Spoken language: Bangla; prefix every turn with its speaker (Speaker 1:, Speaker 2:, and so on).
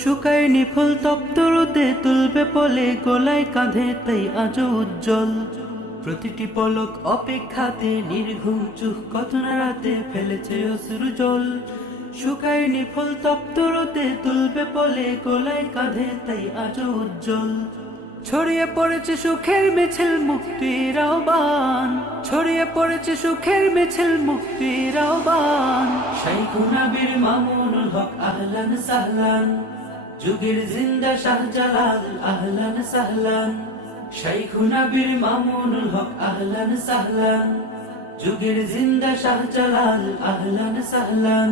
Speaker 1: শুকায় নিফল তপ্ত রোদে তুলবে পলে, গোলায় কাঁধে তাই আজও উজ্জ্বল। প্রতিটি পলক অপেক্ষাতে নির্ঘুম চুখ কত নাড়াতে ফেলেছে অসুর জল। শুকায় নিফল তপ্ত রোদে তুলবে পলে, গোলায় কাঁধে তাই আজও উজ্জ্বল। ছড়িয়ে পড়েছে সুখের মিছিল, মুক্তির আহ্বান। ছড়িয়ে পড়েছে সুখের মিছিল, মুক্তির আহ্বান। শাইখুনা বীর মামুনুল হক, আহলান সাহলান। যুগের জিন্দা শাহজালাল, আহলান সাহলান। শাইখুনা বীর মামুনুল হক, আহলান সাহলান। যুগের জিন্দা শাহজালাল, আহলান সাহলান।